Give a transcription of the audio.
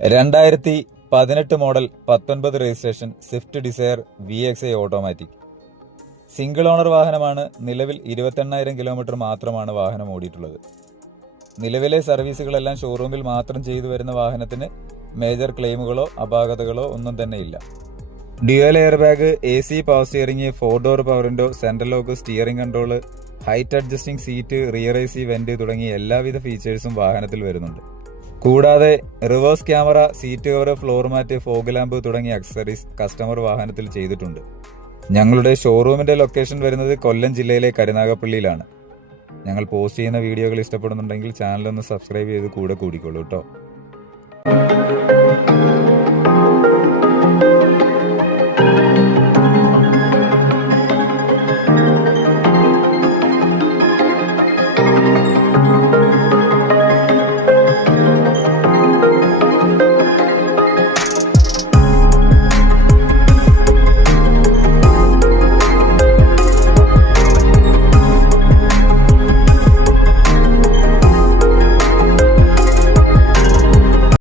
2018 model 19 registration Swift Dzire VXi automatic single owner വാഹനമാണ്. നിലവിൽ 28,000 kilometre മാത്രമാണ് വാഹനം ഓടിയിട്ടുള്ളത്. നിലവിലെ സർവീസുകളെല്ലാം ഷോറൂമിൽ മാത്രം ചെയ്തു വരുന്ന വാഹനത്തിന് മേജർ ക്ലെയിമുകളോ അപാകതകളോ ഒന്നും തന്നെ ഇല്ല. Dual air bag, AC power steering, 4 door power window, central lock, steering control, height adjusting seat, rear AC vent തുടങ്ങിയ എല്ലാവിധ ഫീച്ചേഴ്സും വാഹനത്തിൽ വരുന്നുണ്ട്. കൂടാതെ reverse camera, seat cover, floor mat, fog lamp തുടങ്ങിയ അക്സസറീസ് കസ്റ്റമർ വാഹനത്തിൽ ചെയ്തിട്ടുണ്ട്. ഞങ്ങളുടെ ഷോറൂമിന്റെ ലൊക്കേഷൻ വരുന്നത് കൊല്ലം ജില്ലയിലെ കരുനാഗപ്പള്ളിയിലാണ്. ഞങ്ങൾ പോസ്റ്റ് ചെയ്യുന്ന വീഡിയോകൾ ഇഷ്ടപ്പെടുന്നുണ്ടെങ്കിൽ ചാനലൊന്ന് സബ്സ്ക്രൈബ് ചെയ്ത് കൂടെ കൂടിക്കോളൂ കേട്ടോ.